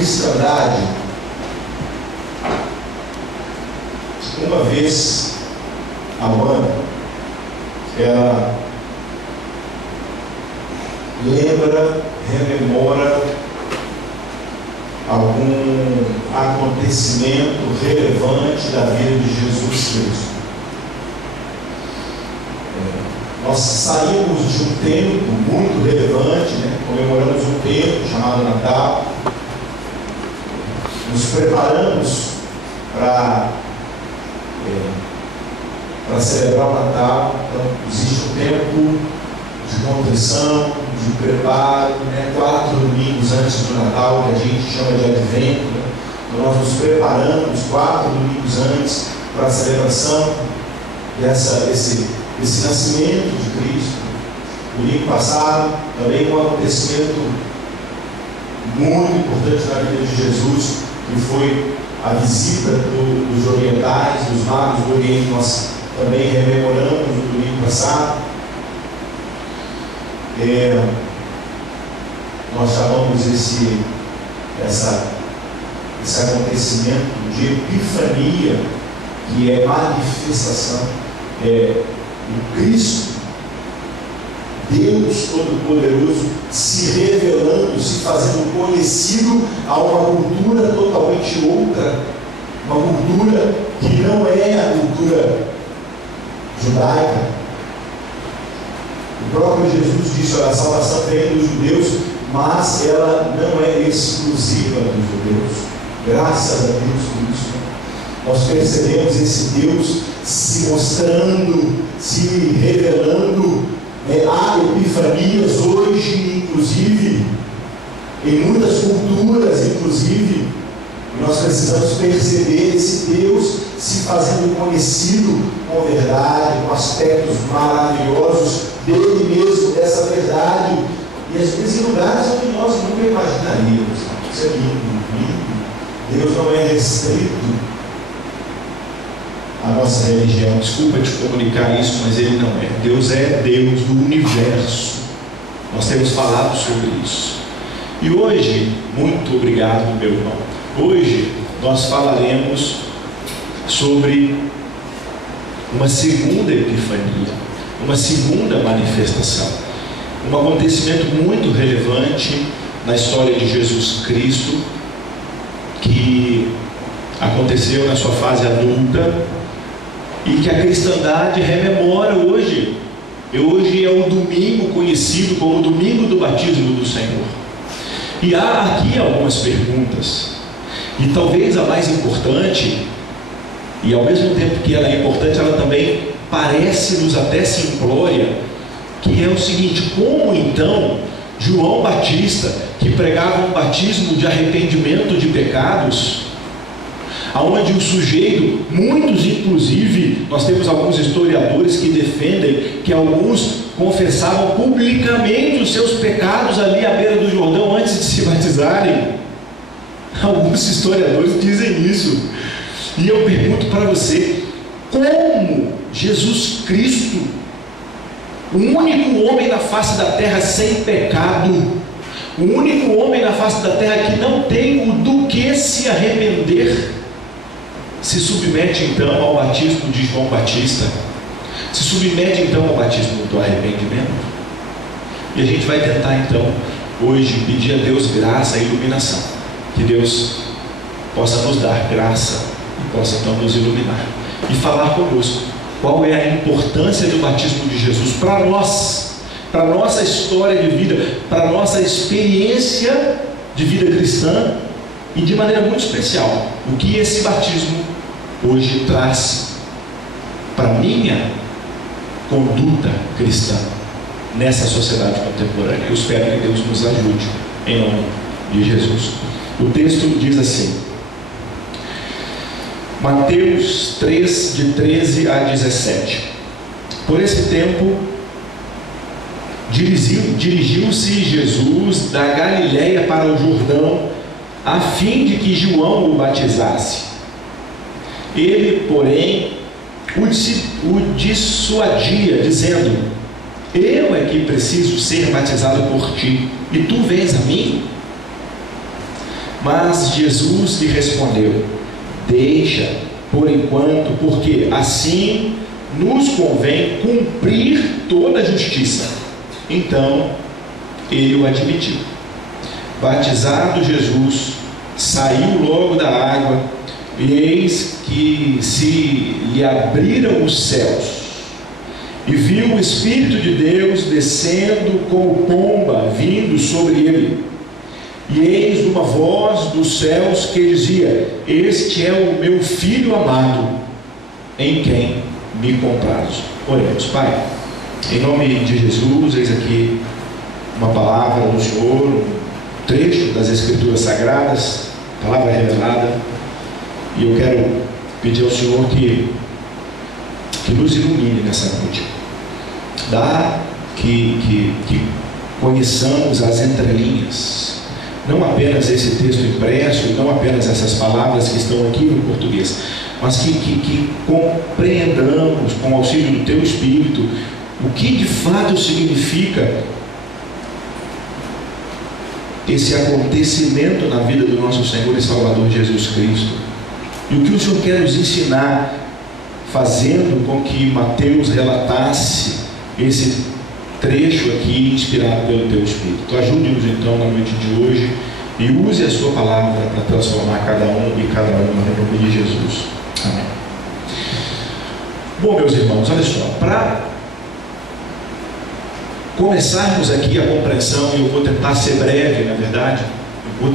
cristandade, uma vez ao ano, ela lembra, rememora algum acontecimento relevante da vida de Jesus Cristo. Nós saímos de um tempo muito relevante, comemoramos um tempo chamado Natal, nos preparamos para celebrar o Natal. Então existe um tempo de contrição, de preparo, 4 domingos antes do Natal, que a gente chama de Advento. Então nós nos preparamos 4 domingos antes para a celebração desse nascimento de Cristo. Domingo passado, também um acontecimento muito importante na vida de Jesus, que foi a visita dos orientais, dos magos do Oriente. Nós também rememoramos no domingo passado. Nós chamamos esse acontecimento de Epifania, que é manifestação, o Cristo, Deus Todo-Poderoso, se revelando, se fazendo conhecido a uma cultura totalmente outra, uma cultura que não é a cultura judaica. O próprio Jesus disse: a salvação vem dos judeus, mas ela não é exclusiva dos judeus. Graças a Deus por isso. Nós percebemos esse Deus se mostrando, se revelando. Há epifanias hoje, inclusive, em muitas culturas, inclusive. Nós precisamos perceber esse Deus se fazendo conhecido com verdade, com aspectos maravilhosos dele mesmo, dessa verdade, e às vezes em lugares onde nós nunca imaginaríamos. Isso é lindo, lindo. Deus não é restrito à nossa religião. Desculpa te comunicar isso, mas ele não é. Deus é Deus do universo. Nós temos falado sobre isso. E hoje, muito obrigado, meu irmão. Hoje nós falaremos sobre uma segunda epifania, uma segunda manifestação, um acontecimento muito relevante na história de Jesus Cristo, que aconteceu na sua fase adulta e que a cristandade rememora hoje. E hoje é o domingo conhecido como o domingo do batismo do Senhor. E há aqui algumas perguntas, e talvez a mais importante, e ao mesmo tempo que ela é importante, ela também parece-nos até simplória, que é o seguinte: como então João Batista, que pregava um batismo de arrependimento de pecados, aonde o sujeito, muitos inclusive, nós temos alguns historiadores que defendem que alguns confessavam publicamente os seus pecados ali à beira do Jordão antes de se batizarem. Alguns historiadores dizem isso. E eu pergunto para você: como Jesus Cristo, o único homem na face da terra sem pecado, o único homem na face da terra que não tem o do que se arrepender, se submete então ao batismo de João Batista, se submete então ao batismo do arrependimento? E a gente vai tentar então hoje pedir a Deus graça e iluminação, que Deus possa nos dar graça e possa então nos iluminar e falar conosco qual é a importância do batismo de Jesus para nós, para a nossa história de vida, para a nossa experiência de vida cristã, e de maneira muito especial o que esse batismo hoje traz para a minha conduta cristã nessa sociedade contemporânea. Eu espero que Deus nos ajude, em nome de Jesus. O texto diz assim, Mateus 3, de 13 a 17: Por esse tempo dirigiu-se Jesus da Galiléia para o Jordão, a fim de que João o batizasse. Ele, porém, o dissuadia, dizendo: Eu é que preciso ser batizado por ti, e tu vens a mim? Mas Jesus lhe respondeu: deixa por enquanto, porque assim nos convém cumprir toda a justiça. Então ele o admitiu. Batizado Jesus, saiu logo da água, e eis que se lhe abriram os céus, e viu o Espírito de Deus descendo como pomba, vindo sobre ele. E eis uma voz dos céus que dizia: este é o meu Filho amado, em quem me comprazo. Oremos. Pai, em nome de Jesus, eis aqui uma palavra do Senhor, um trecho das Escrituras Sagradas, palavra revelada, e eu quero pedir ao Senhor que nos ilumine nessa noite, que conheçamos as entrelinhas, não apenas esse texto impresso, e não apenas essas palavras que estão aqui no português, mas que compreendamos, com o auxílio do Teu Espírito, o que de fato significa esse acontecimento na vida do nosso Senhor e Salvador Jesus Cristo, e o que o Senhor quer nos ensinar, fazendo com que Mateus relatasse esse trecho aqui inspirado pelo Teu Espírito. Ajude-nos então na noite de hoje e use a Sua palavra para transformar cada um e cada uma em nome de Jesus. Amém. Bom, meus irmãos, olha só, para começarmos aqui a compreensão, e eu vou tentar ser breve, na verdade, eu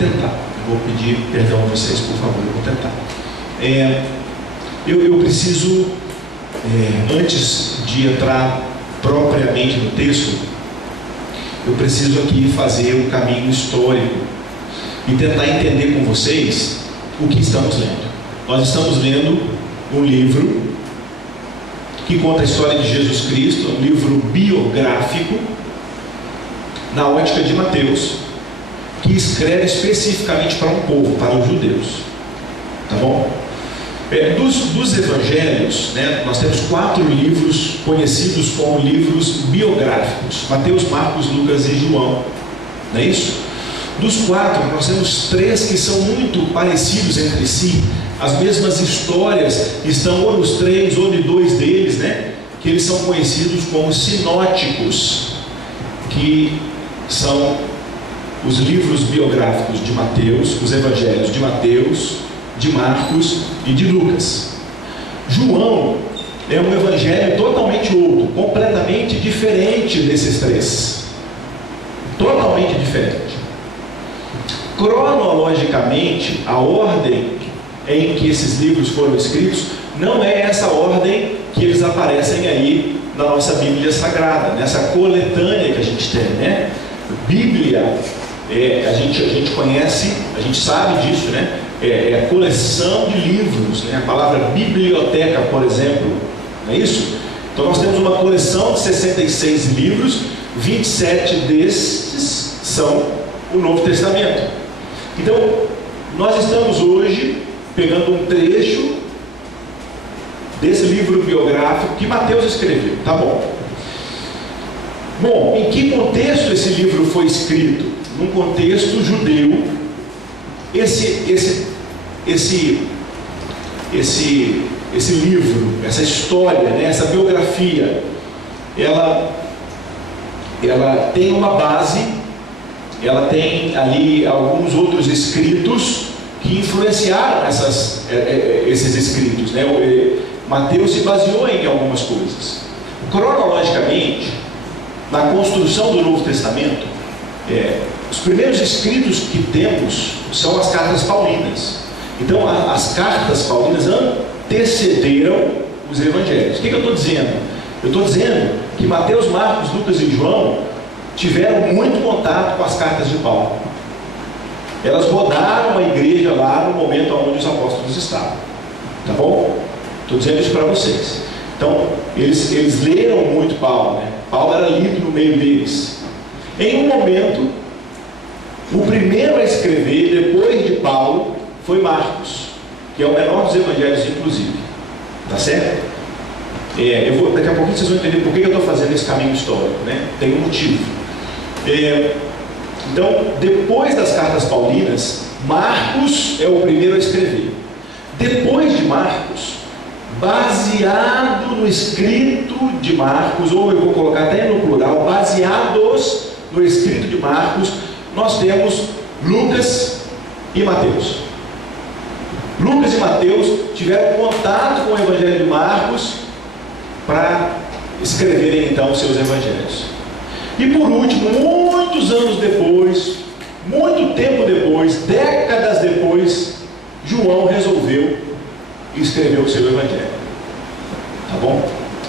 vou pedir perdão a vocês, por favor, eu vou tentar. Eu preciso, antes de entrar propriamente no texto, eu preciso aqui fazer um caminho histórico e tentar entender com vocês o que estamos lendo. Nós estamos lendo um livro que conta a história de Jesus Cristo, um livro biográfico, na ótica de Mateus, que escreve especificamente para um povo, para os judeus. Tá bom? Dos evangelhos, né, nós temos 4 livros conhecidos como livros biográficos: Mateus, Marcos, Lucas e João. Não é isso? Dos 4, nós temos 3 que são muito parecidos entre si. As mesmas histórias estão ou nos 3 ou de 2 deles, né, que eles são conhecidos como sinóticos, que são os livros biográficos de Mateus, os evangelhos de Mateus, de Marcos e de Lucas. João é um evangelho totalmente outro, completamente diferente desses 3. Totalmente diferente. Cronologicamente, a ordem em que esses livros foram escritos não é essa ordem que eles aparecem aí na nossa Bíblia Sagrada, nessa coletânea que a gente tem, né? Bíblia, a gente conhece, a gente sabe disso, né? É a coleção de livros, né? A palavra biblioteca, por exemplo, não é isso? Então nós temos uma coleção de 66 livros, 27 desses são o Novo Testamento. Então nós estamos hoje pegando um trecho desse livro biográfico que Mateus escreveu, tá bom? Bom, em que contexto esse livro foi escrito? Num contexto judeu. Esse livro, essa história, né, essa biografia, ela tem uma base, ela tem ali alguns outros escritos que influenciaram esses escritos, né? Mateus se baseou em algumas coisas. Cronologicamente, na construção do Novo Testamento, os primeiros escritos que temos são as cartas paulinas. Então as cartas paulinas antecederam os evangelhos. O que eu estou dizendo? Eu estou dizendo que Mateus, Marcos, Lucas e João tiveram muito contato com as cartas de Paulo. Elas rodaram a igreja lá no momento onde os apóstolos estavam. Tá bom? Estou dizendo isso para vocês. Então eles leram muito Paulo, né? Paulo era lido no meio deles. Em um momento, o primeiro a escrever depois de Paulo foi Marcos, que é o menor dos evangelhos, inclusive. Tá certo? Daqui a pouquinho vocês vão entender por que eu estou fazendo esse caminho histórico, né? Tem um motivo. Então, depois das cartas paulinas, Marcos é o primeiro a escrever. Depois de Marcos, baseado no escrito de Marcos, ou eu vou colocar até no plural, baseados no escrito de Marcos, nós temos Lucas e Mateus. Lucas e Mateus tiveram contato com o Evangelho de Marcos para escreverem então seus evangelhos. E por último, muitos anos depois, muito tempo depois, décadas depois, João resolveu escrever o seu evangelho. Tá bom?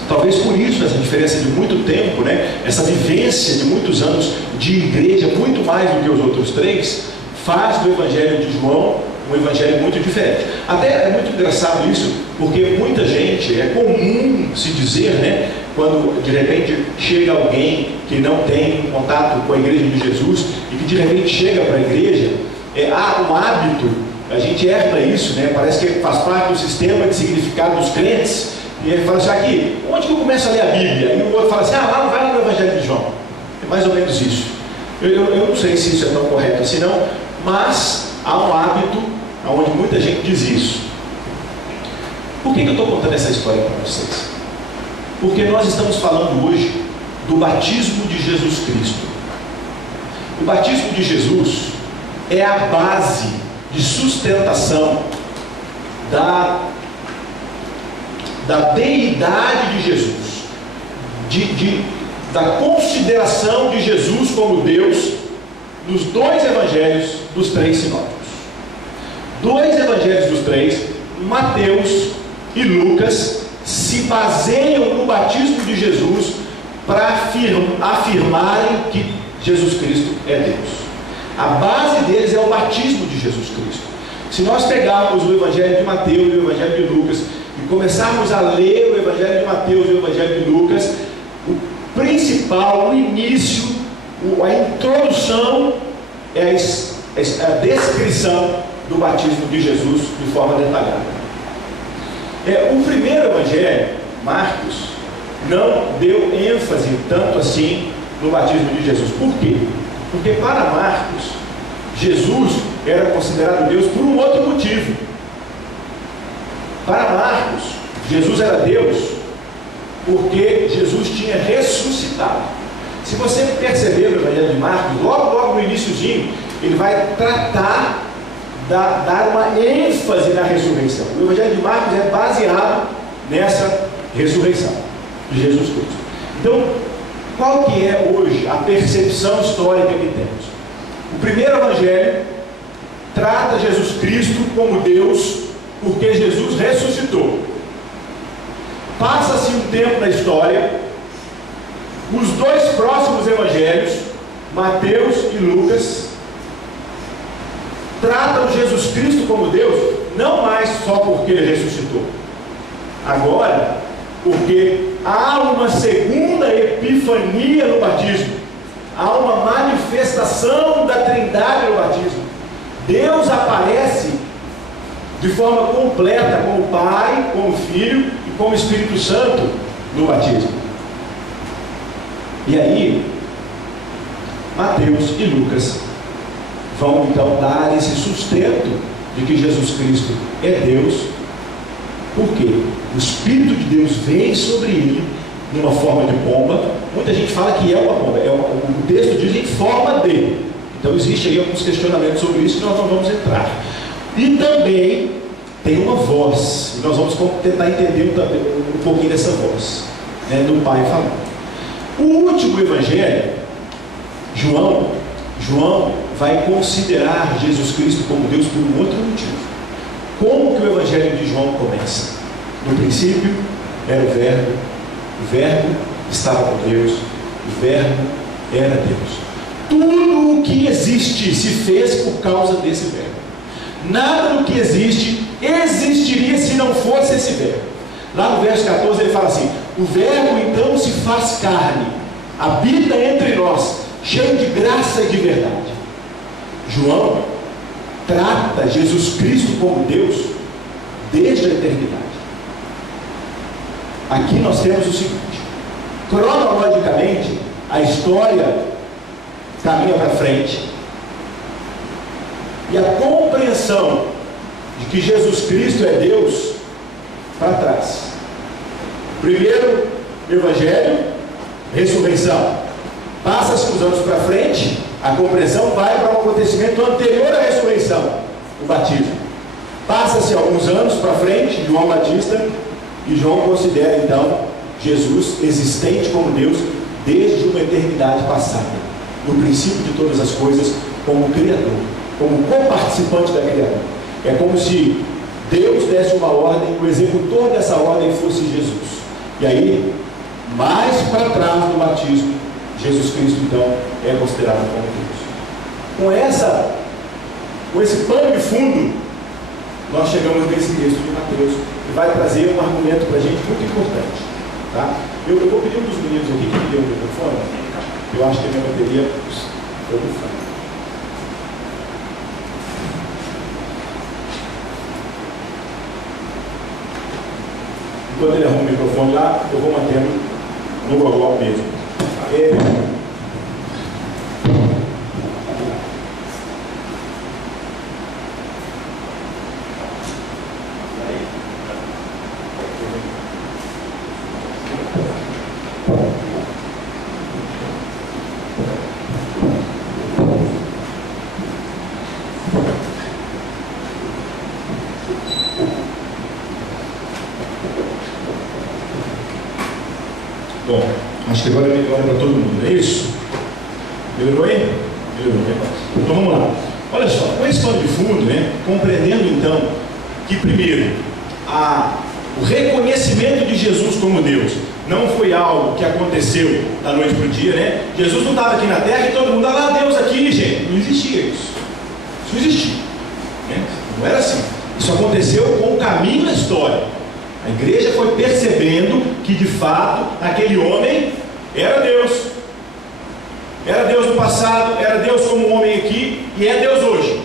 Talvez por isso essa diferença de muito tempo, né? Essa vivência de muitos anos de igreja, muito mais do que os outros três, faz do evangelho de João um evangelho muito diferente. Até é muito engraçado isso, porque muita gente, é comum se dizer, né, quando de repente chega alguém que não tem contato com a igreja de Jesus e que de repente chega para a igreja, um hábito, a gente herda isso, né, parece que faz parte do sistema de significado dos crentes, e ele fala assim, aqui, onde que eu começo a ler a Bíblia? E o outro fala assim, lá vai no Evangelho de João. É mais ou menos isso. Eu não sei se isso é tão correto assim não, mas há um hábito onde muita gente diz isso. Por que eu estou contando essa história para vocês? Porque nós estamos falando hoje do batismo de Jesus Cristo. O batismo de Jesus é a base de sustentação da deidade de Jesus, da consideração de Jesus como Deus nos dois evangelhos dos três sinóticos. Dois evangelhos dos três, Mateus e Lucas, se baseiam no batismo de Jesus para afirmarem que Jesus Cristo é Deus. A base deles é o batismo de Jesus Cristo. Se nós pegarmos o evangelho de Mateus e o evangelho de Lucas e começarmos a ler o evangelho de Mateus e o evangelho de Lucas, o principal, o início, a introdução é a descrição do batismo de Jesus de forma detalhada. O primeiro evangelho, Marcos, não deu ênfase tanto assim no batismo de Jesus. Por quê? Porque para Marcos, Jesus era considerado Deus por um outro motivo. Para Marcos, Jesus era Deus porque Jesus tinha ressuscitado. Se você perceber no evangelho de Marcos, logo no iniciozinho, ele vai tratar dar uma ênfase na ressurreição. O evangelho de Marcos é baseado nessa ressurreição de Jesus Cristo. Então, qual que é hoje a percepção histórica que temos? O primeiro evangelho trata Jesus Cristo como Deus porque Jesus ressuscitou. Passa-se um tempo na história, os dois próximos evangelhos, Mateus e Lucas, tratam Jesus Cristo como Deus, não mais só porque ele ressuscitou, agora porque há uma segunda epifania no batismo, há uma manifestação da Trindade no batismo. Deus aparece de forma completa como Pai, como Filho e como Espírito Santo no batismo. E aí Mateus e Lucas vão então dar esse sustento de que Jesus Cristo é Deus. Por quê? O Espírito de Deus vem sobre ele numa forma de pomba. Muita gente fala que é uma pomba, o texto diz em forma de. Então existe aí alguns questionamentos sobre isso que nós não vamos entrar. E também tem uma voz, e nós vamos tentar entender um pouquinho dessa voz, né, do Pai falando. O último evangelho, João vai considerar Jesus Cristo como Deus por um outro motivo. Como que o evangelho de João começa? No princípio era o Verbo estava com Deus, o Verbo era Deus. Tudo o que existe se fez por causa desse Verbo. Nada do que existe existiria se não fosse esse Verbo. Lá no verso 14 ele fala assim: o Verbo então se faz carne, habita entre nós, cheio de graça e de verdade. João trata Jesus Cristo como Deus desde a eternidade. Aqui nós temos o seguinte: cronologicamente a história caminha para frente e a compreensão de que Jesus Cristo é Deus para trás. Primeiro, Evangelho, ressurreição. Passa-se uns anos para frente, a compreensão vai para o acontecimento anterior à ressurreição, o batismo. Passa-se alguns anos para frente, João Batista, e João considera então Jesus existente como Deus desde uma eternidade passada, no princípio de todas as coisas, como Criador, como coparticipante da criação. É como se Deus desse uma ordem, o executor dessa ordem fosse Jesus. E aí, mais para trás do batismo, Jesus Cristo então é considerado como Deus. Com esse pano de fundo, nós chegamos nesse texto de Mateus, que vai trazer um argumento para a gente muito importante. Tá? Eu vou pedir um dos meninos aqui que me deu o microfone. Eu acho que a minha bateria foi muito fraca. Enquanto ele arruma o microfone lá, eu vou mantendo no gogó mesmo. Bom, acho que agora é melhor para todo mundo, é isso? Melhorou aí? Melhorou. Então vamos lá. Olha só, com esse pano de fundo, né, compreendendo então que primeiro, o reconhecimento de Jesus como Deus não foi algo que aconteceu da noite para o dia, né? Jesus não estava aqui na terra e todo mundo, lá Deus aqui, gente. Não existia isso. Isso não existia. Né? Não era assim. Isso aconteceu com o caminho da história. A igreja foi percebendo que de fato aquele homem era Deus. Era Deus no passado, era Deus como homem aqui e é Deus hoje.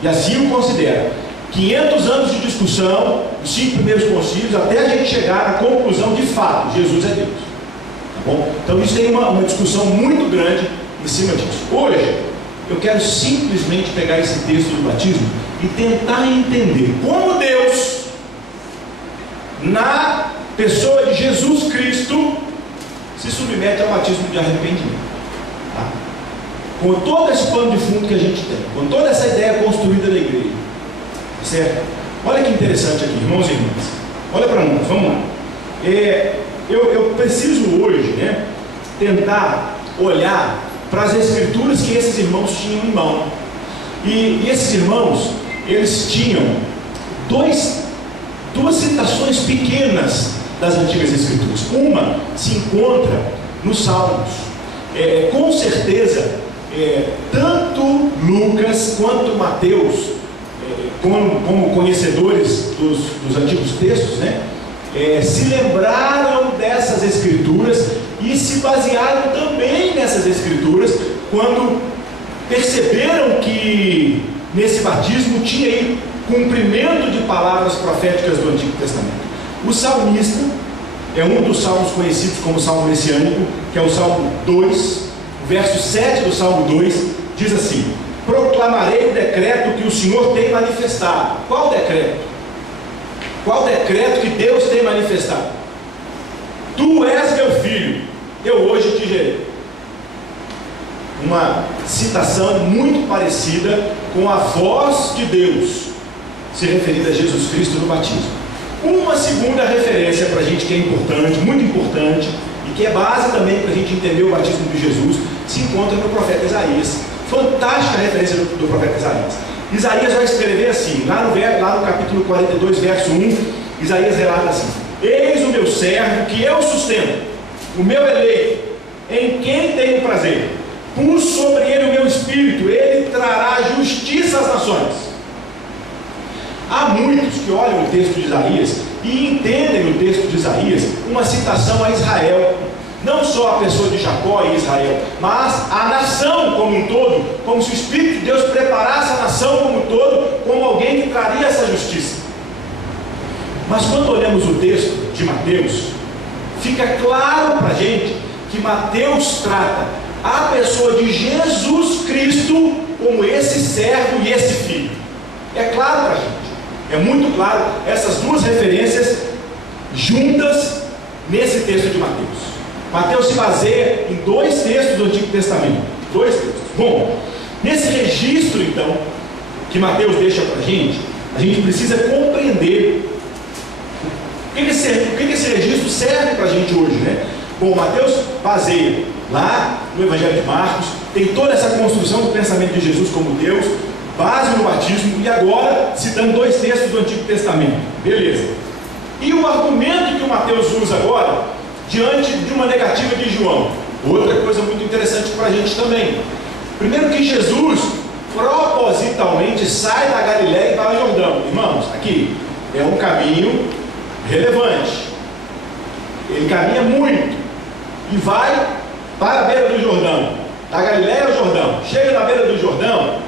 E assim o considera. 500 anos de discussão, os 5 primeiros concílios, até a gente chegar à conclusão de fato, Jesus é Deus. Tá bom? Então isso tem uma discussão muito grande em cima disso. Hoje, eu quero simplesmente pegar esse texto do batismo e tentar entender como Deus, na pessoa de Jesus Cristo, se submete ao batismo de arrependimento. Tá? Com todo esse pano de fundo que a gente tem, com toda essa ideia construída da igreja, certo? Olha que interessante aqui, irmãos e irmãs. Olha para nós, vamos lá. Eu preciso hoje, né, tentar olhar para as escrituras que esses irmãos tinham em mão. E esses irmãos, eles tinham duas citações pequenas das antigas escrituras. Uma se encontra nos Salmos. Com certeza, tanto Lucas quanto Mateus, como conhecedores dos antigos textos, né, se lembraram dessas escrituras e se basearam também nessas escrituras quando perceberam que nesse batismo tinha aí cumprimento de palavras proféticas do Antigo Testamento. O salmista é um dos salmos conhecidos como salmo messiânico, que é o Salmo 2, o verso 7 do Salmo 2, diz assim: proclamarei o decreto que o Senhor tem manifestado. Qual decreto? Qual decreto que Deus tem manifestado? Tu és meu filho, eu hoje te gerei. Uma citação muito parecida com a voz de Deus se referindo a Jesus Cristo no batismo. Uma segunda referência para a gente que é importante, muito importante, e que é base também para a gente entender o batismo de Jesus, se encontra no profeta Isaías. Fantástica referência do profeta Isaías. Isaías vai escrever assim, lá no capítulo 42, verso 1, Isaías relata assim: eis o meu servo que eu sustento, o meu eleito, em quem tenho prazer. Pus sobre ele o meu espírito, ele trará justiça às nações. Há muitos que olham o texto de Isaías e entendem no texto de Isaías uma citação a Israel, não só a pessoa de Jacó e Israel, mas a nação como um todo, como se o Espírito de Deus preparasse a nação como um todo, como alguém que traria essa justiça. Mas quando olhamos o texto de Mateus, fica claro para a gente que Mateus trata a pessoa de Jesus Cristo, como esse servo e esse filho. É claro para a gente, é muito claro essas duas referências juntas nesse texto de Mateus. Mateus se baseia em 2 textos do Antigo Testamento. 2 textos. Bom, nesse registro então que Mateus deixa para a gente precisa compreender o que esse registro serve para a gente hoje, né? Bom, Mateus baseia lá no Evangelho de Marcos, tem toda essa construção do pensamento de Jesus como Deus, base no batismo, e agora citando 2 textos do Antigo Testamento. Beleza. E o argumento que o Mateus usa agora, diante de uma negativa de João, outra coisa muito interessante para a gente também. Primeiro, que Jesus propositalmente sai da Galileia e vai ao Jordão. Irmãos, aqui é um caminho relevante, ele caminha muito e vai para a beira do Jordão, da Galileia ao Jordão. Chega na beira do Jordão,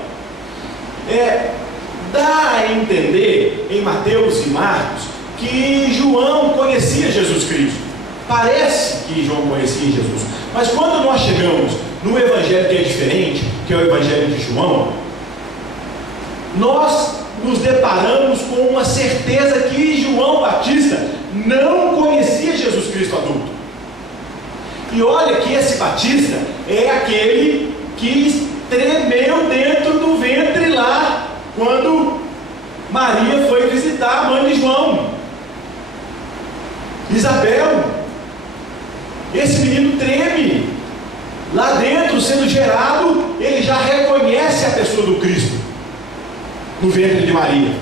dá a entender em Mateus e Marcos que João conhecia Jesus Cristo. Parece que João conhecia Jesus, mas quando nós chegamos no Evangelho que é diferente, que é o Evangelho de João, nós nos deparamos com uma certeza que João Batista não conhecia Jesus Cristo adulto. E olha que esse Batista é aquele que tremeu dentro do ventre lá, quando Maria foi visitar a mãe de João, Isabel. Esse menino treme lá dentro, sendo gerado, ele já reconhece a pessoa do Cristo no ventre de Maria.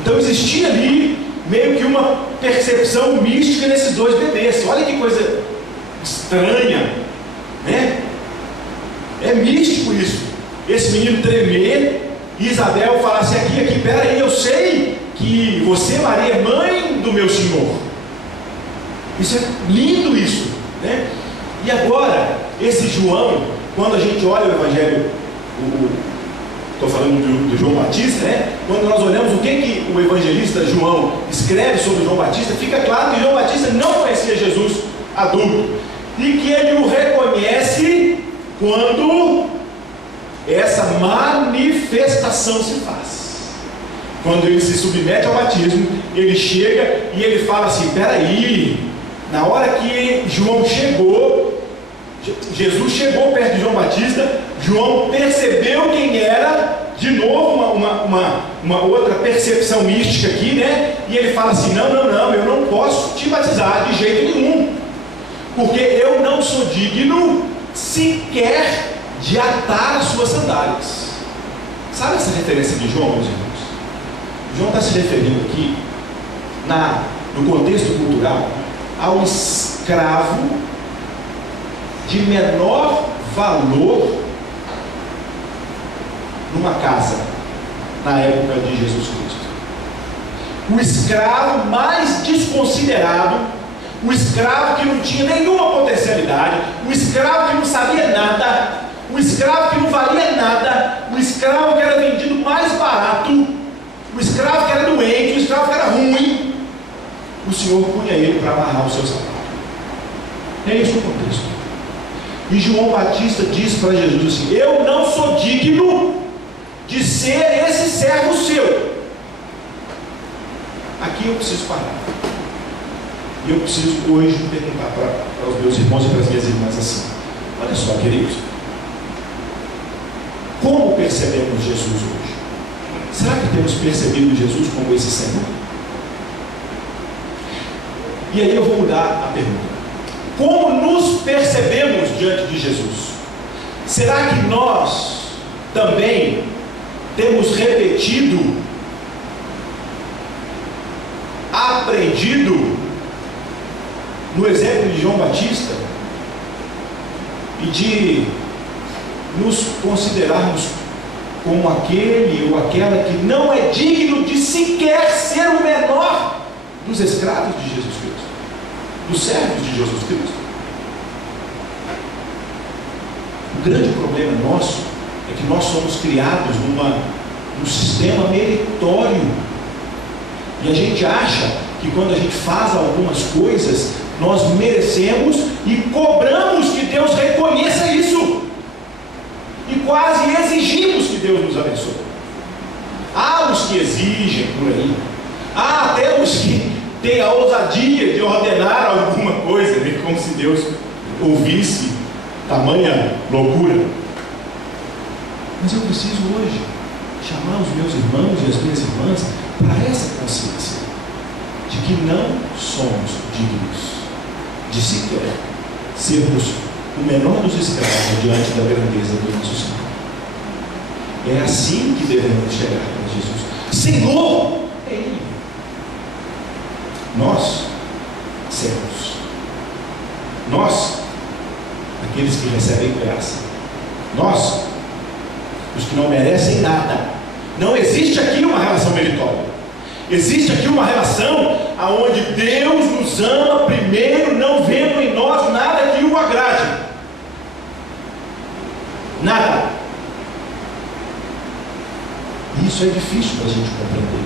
Então existia ali meio que uma percepção mística nesses 2 bebês. Olha que coisa estranha, né? É místico isso. Esse menino tremer, e Isabel falar assim: aqui, peraí, eu sei que você, Maria, é mãe do meu Senhor. Isso é lindo, isso, né? E agora, esse João, quando a gente olha o Evangelho, estou falando do João Batista, né? Quando nós olhamos o que o evangelista João escreve sobre João Batista, fica claro que João Batista não conhecia Jesus adulto, e que ele o reconhece quando essa manifestação se faz. Quando ele se submete ao batismo, ele chega e ele fala assim: peraí, na hora que João chegou, Jesus chegou perto de João Batista, João percebeu quem era. De novo, uma outra percepção mística aqui, né? E ele fala assim: não, eu não posso te batizar de jeito nenhum, porque eu não sou digno sequer de atar as suas sandálias. Sabe essa referência de João, meus irmãos? João está se referindo aqui, no contexto cultural, ao escravo de menor valor numa casa, na época de Jesus Cristo. O escravo mais desconsiderado, o escravo que não tinha nenhuma potencialidade, o escravo que não sabia nada, o escravo que não valia nada, o escravo que era vendido mais barato, o escravo que era doente, o escravo que era ruim, o Senhor punha ele para amarrar o seu sapato. É isso o contexto. E João Batista diz para Jesus assim: eu não sou digno de ser esse servo seu. Aqui eu preciso parar. E eu preciso hoje perguntar para os meus irmãos e para as minhas irmãs assim: olha só, queridos, como percebemos Jesus hoje? Será que temos percebido Jesus como esse Senhor? E aí eu vou mudar a pergunta: como nos percebemos diante de Jesus? Será que nós também temos repetido, aprendido no exemplo de João Batista, e de nos considerarmos como aquele ou aquela que não é digno de sequer ser o menor dos escravos de Jesus Cristo, dos servos de Jesus Cristo? O grande problema nosso é que nós somos criados num sistema meritório, e a gente acha que quando a gente faz algumas coisas, nós merecemos e cobramos que Deus reconheça isso. E quase exigimos que Deus nos abençoe. Há os que exigem por aí, há até os que têm a ousadia de ordenar alguma coisa, né? Como se Deus ouvisse tamanha loucura. Mas eu preciso hoje chamar os meus irmãos e as minhas irmãs para essa consciência de que não somos dignos de sequer sermos o menor dos escravos diante da grandeza do nosso Senhor. É assim que devemos chegar para Jesus. Senhor é Ele. Nós, servos. Nós, aqueles que recebem graça. Nós, os que não merecem nada. Não existe aqui uma relação meritória. Existe aqui uma relação aonde Deus nos ama primeiro, não vendo em nós nada que o agrade. Nada. Isso é difícil para a gente compreender,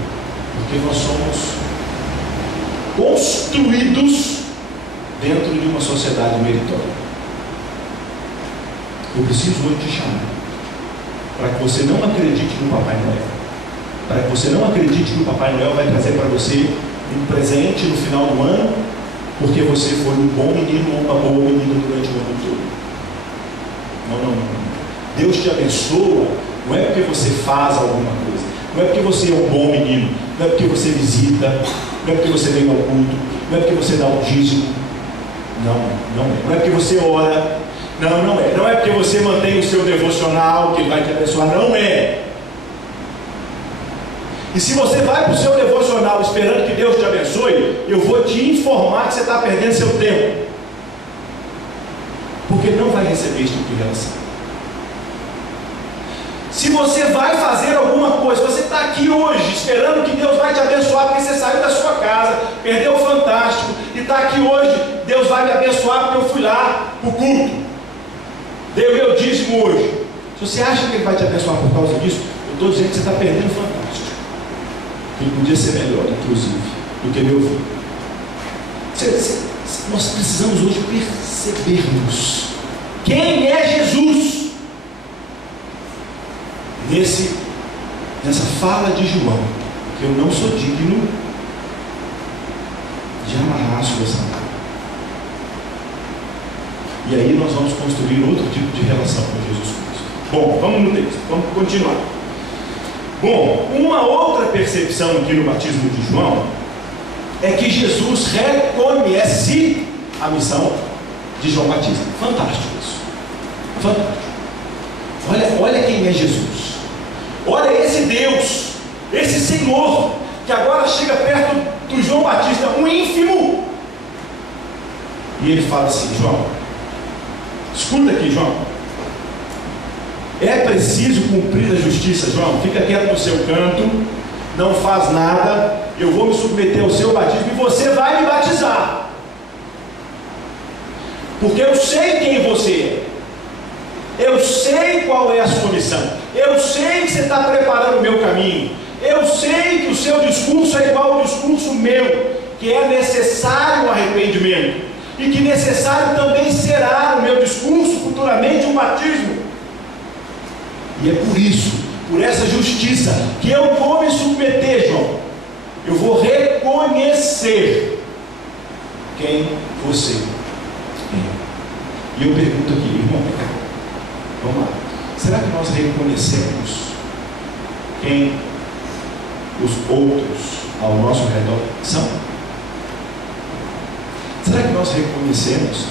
porque nós somos construídos dentro de uma sociedade meritória. Eu preciso hoje te chamar para que você não acredite no Papai Noel, para que você não acredite que o Papai Noel vai trazer para você um presente no final do ano, porque você foi um bom menino ou uma boa menina durante o ano todo. Não. Deus te abençoa, não é porque você faz alguma coisa, não é porque você é um bom menino, não é porque você visita, não é porque você vem ao culto, não é porque você dá um dízimo. Não é porque você ora, não é porque você mantém o seu devocional que Ele vai te abençoar, não é. E se você vai para o seu devocional esperando que Deus te abençoe, eu vou te informar que você está perdendo seu tempo, porque não vai receber esse tipo de relação. Se você vai fazer alguma coisa, você está aqui hoje esperando que Deus vai te abençoar porque você saiu da sua casa, perdeu o Fantástico, e está aqui hoje, Deus vai me abençoar porque eu fui lá para o culto, dei o meu dízimo hoje. Se você acha que Ele vai te abençoar por causa disso, eu estou dizendo que você está perdendo o Fantástico. Ele podia ser melhor, inclusive, do que meu filho. Nós precisamos hoje percebermos quem é Jesus nessa fala de João, que eu não sou digno de amarrar a sua sandália. E aí nós vamos construir outro tipo de relação com Jesus Cristo. Bom, vamos no texto, vamos continuar. Bom, uma outra percepção aqui no batismo de João é que Jesus reconhece a missão de João Batista. Fantástico isso. Fantástico. Olha quem é Jesus. Olha esse Deus, esse Senhor, que agora chega perto do João Batista, um ínfimo. E ele fala assim: João, escuta aqui, João. É preciso cumprir a justiça, João. Fica quieto no seu canto, não faz nada. Eu vou me submeter ao seu batismo e você vai me batizar, porque eu sei quem você é, eu sei qual é a sua missão, eu sei que você está preparando o meu caminho, eu sei que o seu discurso é igual ao discurso meu, que é necessário um arrependimento, e que necessário também será o meu discurso futuramente um batismo. E é por isso, por essa justiça, que eu vou me submeter, João. Eu vou reconhecer quem você é. E eu pergunto aqui, irmão, vamos lá. Será que nós reconhecemos quem os outros ao nosso redor são? Será que nós reconhecemos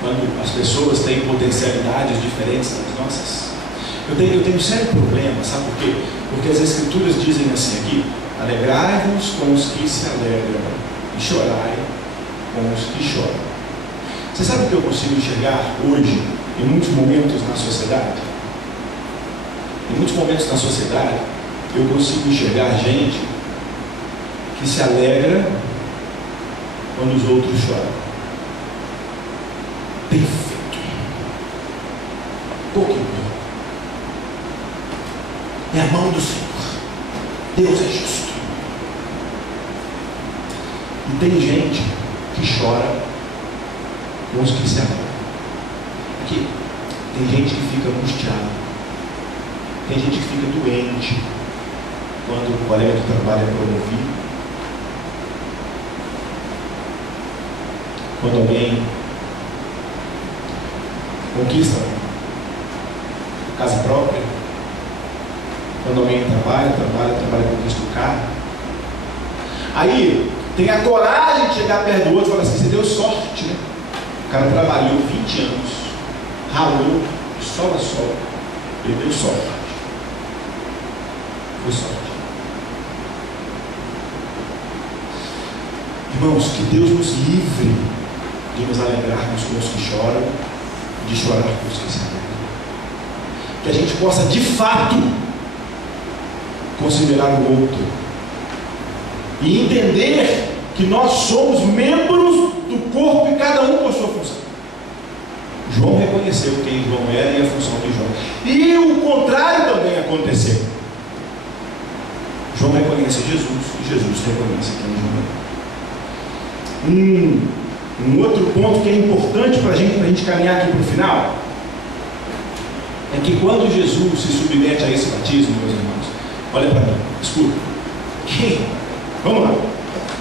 quando as pessoas têm potencialidades diferentes das nossas? Eu tenho um sério problema, sabe por quê? Porque as Escrituras dizem assim aqui: alegrai-vos com os que se alegram e chorai com os que choram. Você sabe o que eu consigo enxergar hoje, em muitos momentos na sociedade? Em muitos momentos na sociedade, eu consigo enxergar gente que se alegra quando os outros choram. Perfeito. Pouquinho. É a mão do Senhor. Deus é justo. E tem gente que chora com os que se amam. Aqui, Tem gente que fica angustiada. Tem gente que fica doente quando o colega de trabalho é promovido. Quando alguém conquista casa própria. Quando alguém trabalha, conquista o carro. Aí tem a coragem de chegar perto do outro e falar assim: você deu sorte, né? O cara trabalhou 20 anos, ralou, de sol a sol, ele deu sorte. Foi sorte. Irmãos, que Deus nos livre de nos alegrarmos com os que choram, de chorar com os que se alegram. Que a gente possa de fato considerar o outro e entender que nós somos membros do corpo e cada um com a sua função. João reconheceu quem João era e a função de João, e o contrário também aconteceu. João reconhece Jesus e Jesus reconhece quem João é. Um outro ponto que é importante para a gente caminhar aqui para o final, é que quando Jesus se submete a esse batismo, meus irmãos, olha para mim, escuta. Vamos lá.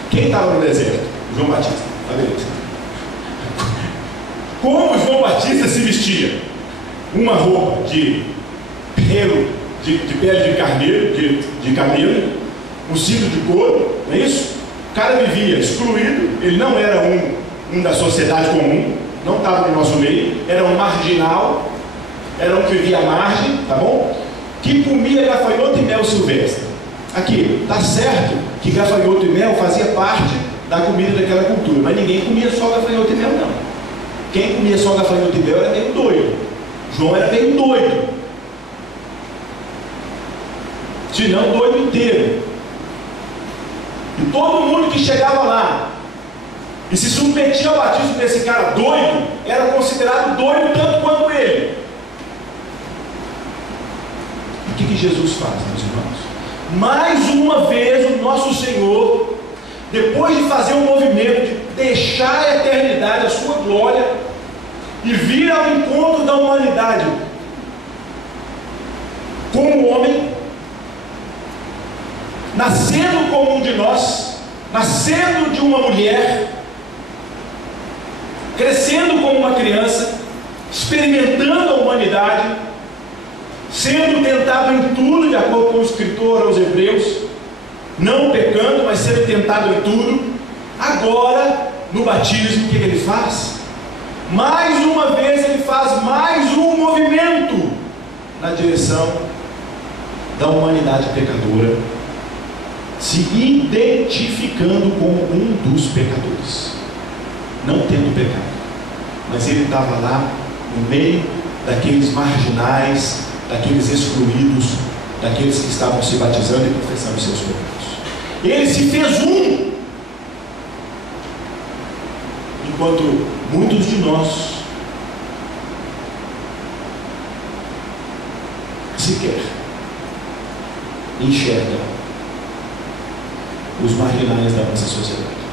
Quem estava no deserto? João Batista. Tá beleza. Como João Batista se vestia? Uma roupa de pelo, de pele de carneiro, de camelo, um cinto de couro, não é isso? O cara vivia excluído, ele não era um da sociedade comum, não estava no nosso meio, era um marginal, era um que vivia à margem, tá bom? Que comia gafanhoto e mel silvestre. Aqui, está certo que gafanhoto e mel fazia parte da comida daquela cultura, mas ninguém comia só gafanhoto e mel, não. Quem comia só gafanhoto e mel era meio doido. João era meio doido, se não doido inteiro. E todo mundo que chegava lá e se submetia ao batismo desse cara doido era considerado doido tanto quanto ele. E o que Jesus faz, meus irmãos? Mais uma vez o nosso Senhor, depois de fazer um movimento de deixar a eternidade, a sua glória, e vir ao encontro da humanidade como homem, nascendo como um de nós, nascendo de uma mulher, crescendo como uma criança, experimentando a humanidade, sendo tentado em tudo, de acordo com o escritor aos Hebreus, não pecando, mas sendo tentado em tudo. Agora, no batismo, o que ele faz? Mais uma vez ele faz mais um movimento na direção da humanidade pecadora, se identificando como um dos pecadores, não tendo pecado, mas ele estava lá no meio daqueles marginais, daqueles excluídos, daqueles que estavam se batizando e confessando seus pecados. Ele se fez um, enquanto muitos de nós sequer enxergam os marginais da nossa sociedade.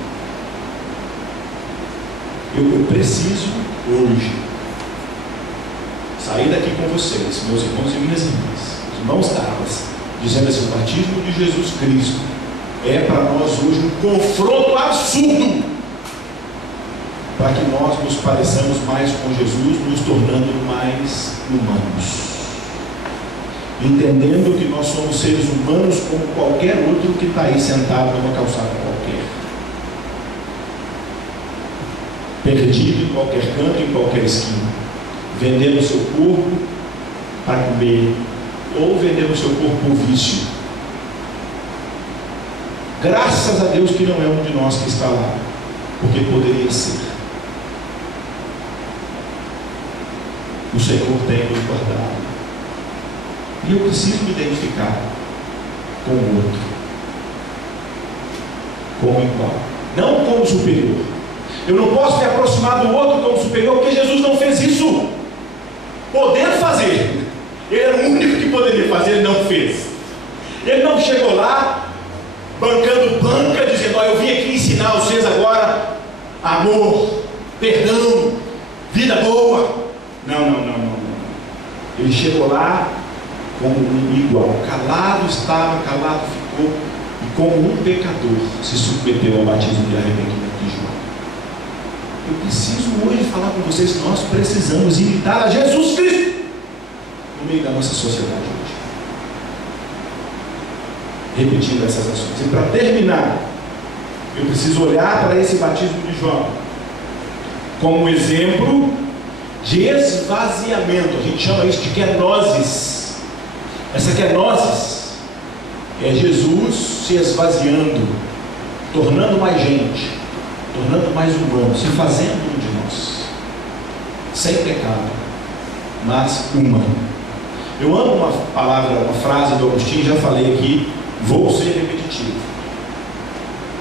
Eu preciso hoje sair daqui com vocês, meus irmãos e minhas irmãs, de mãos dadas, dizendo assim: o batismo de Jesus Cristo é para nós hoje um confronto absurdo, para que nós nos pareçamos mais com Jesus, nos tornando mais humanos, entendendo que nós somos seres humanos como qualquer outro que está aí sentado numa calçada qualquer, perdido em qualquer canto, em qualquer esquina, vendendo o seu corpo para comer, ou vendendo o seu corpo por vício. Graças a Deus que não é um de nós que está lá, porque poderia ser. O Senhor tem nos guardado, e eu preciso me identificar com o outro, como igual, não como superior. Eu não posso me aproximar do outro como superior, porque Jesus não fez isso, podendo fazer. Ele era o único que poderia fazer, ele não fez. Ele não chegou lá bancando banca, dizendo: ó, eu vim aqui ensinar vocês agora amor, perdão, vida boa. Não. chegou lá como um igual. Calado estava, calado ficou, e como um pecador se submeteu ao batismo de arrependimento de João. Eu preciso hoje falar com vocês que nós precisamos imitar a Jesus Cristo no meio da nossa sociedade hoje. Repetindo essas ações. E para terminar, eu preciso olhar para esse batismo de João como um exemplo de esvaziamento. A gente chama isso de kenosis. Essa kenosis é Jesus se esvaziando, tornando mais gente, tornando mais humano, se fazendo um de nós, sem pecado, mas humano. Eu amo uma palavra, uma frase do Agostinho, já falei aqui, vou ser repetitivo.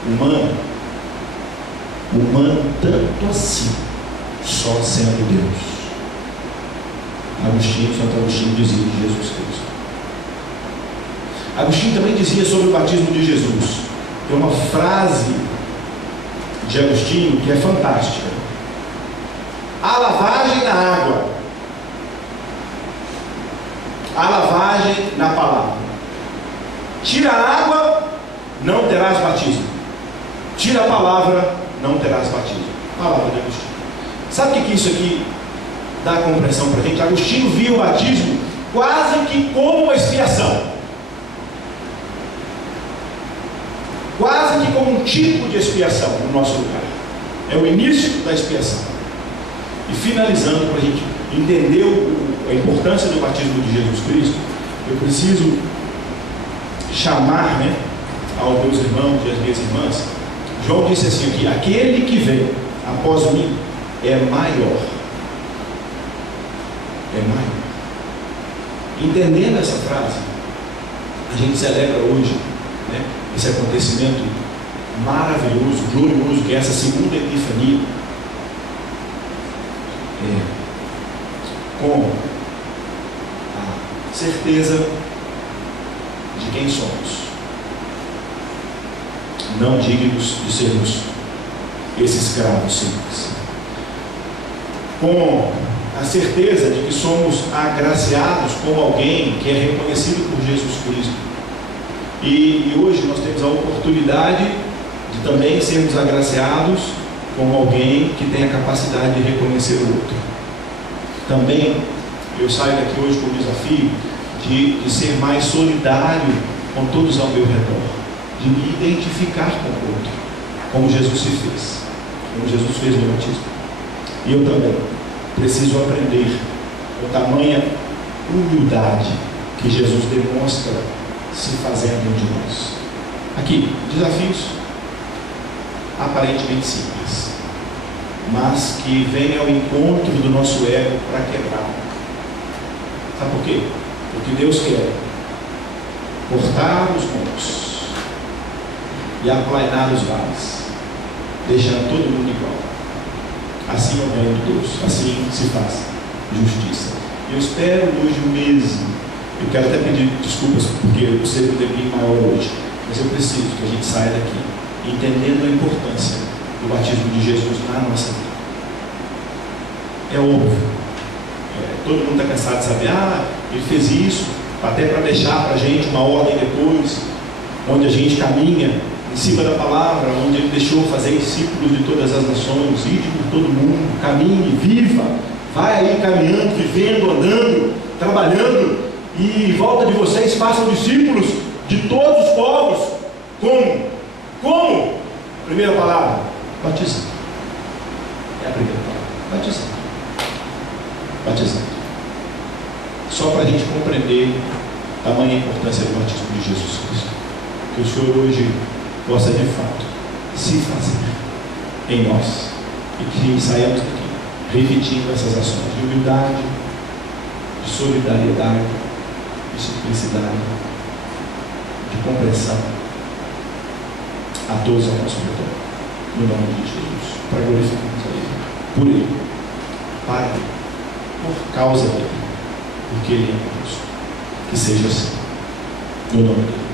Humano tanto assim, só sendo Deus. Santo Agostinho dizia de Jesus Cristo. Agostinho também dizia sobre o batismo de Jesus. Tem uma frase de Agostinho que é fantástica: a lavagem na água, a lavagem na palavra. Tira a água, não terás batismo. Tira a palavra, não terás batismo. Palavra de Agostinho. Sabe o que isso aqui dá a compreensão para a gente? Agostinho via o batismo quase que como uma expiação, quase que como um tipo de expiação no nosso lugar. É o início da expiação. E finalizando, para a gente entender a importância do batismo de Jesus Cristo, eu preciso chamar, aos meus irmãos e às minhas irmãs. João disse assim aqui: aquele que vem após mim é maior. É maior. Entendendo essa frase, a gente celebra hoje esse acontecimento maravilhoso, glorioso, que é essa segunda epifania, com a certeza de quem somos, não dignos de sermos esses escravos simples, com a certeza de que somos agraciados como alguém que é reconhecido por Jesus Cristo. E hoje nós temos a oportunidade de também sermos agraciados como alguém que tem a capacidade de reconhecer o outro. Também eu saio daqui hoje com o desafio de ser mais solidário com todos ao meu redor, de me identificar com o outro, como Jesus se fez, como Jesus fez no batismo. E eu também preciso aprender com tamanha humildade que Jesus demonstra se fazendo de nós. Aqui, desafios aparentemente simples, mas que vêm ao encontro do nosso ego para quebrar. Sabe por quê? Porque Deus quer cortar os montes e aplainar os vales, deixando todo mundo igual. Assim é o reino de Deus, assim se faz justiça. Eu espero hoje o mesmo. Eu quero até pedir desculpas porque eu sei que eu devo ir maior hoje, mas eu preciso que a gente saia daqui entendendo a importância do batismo de Jesus na nossa vida. É óbvio, todo mundo está cansado de saber, ele fez isso até para deixar para a gente uma ordem depois, onde a gente caminha em cima da palavra, onde ele deixou fazer discípulos de todas as nações, ide por todo mundo, caminhe, viva, vai aí caminhando, vivendo, andando, trabalhando, e em volta de vocês façam discípulos de todos os povos. Como? Primeira palavra, batizando. É a primeira palavra, batizando. Só para a gente compreender tamanha importância do batismo de Jesus Cristo, que o Senhor hoje possa de fato se fazer em nós, e que saiamos daqui repetindo essas ações de humildade, de solidariedade, de simplicidade, de compreensão a todos ao nosso redor, no nome de Jesus, para glorificarmos a Ele, por Ele, para Ele, por causa dEle, porque Ele é Deus. Que seja assim, no nome de Deus.